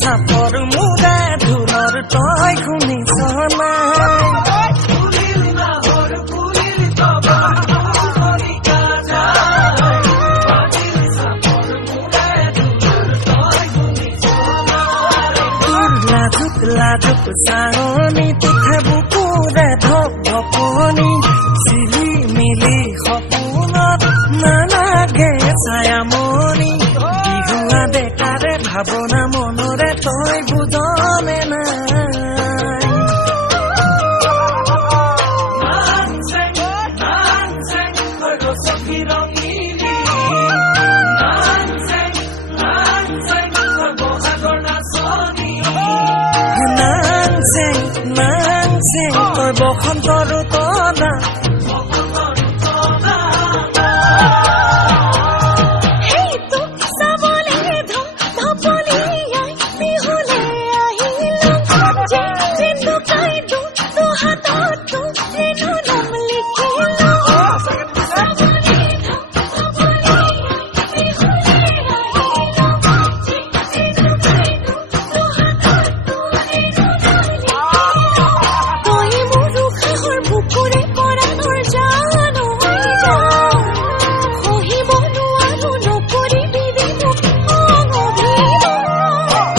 চাপৰ মুগা ঢোলৰ তই শুনিছ নাই লাজুক চাঙনি পিঠা বুকুৰে ধপ ধপনি চিলি মিলি সপোনত নালাগে ছায়ামণি বিহুৱা ডেকাৰে ভাৱনা মনৰে তই বুজনে নাই তই বসন্ত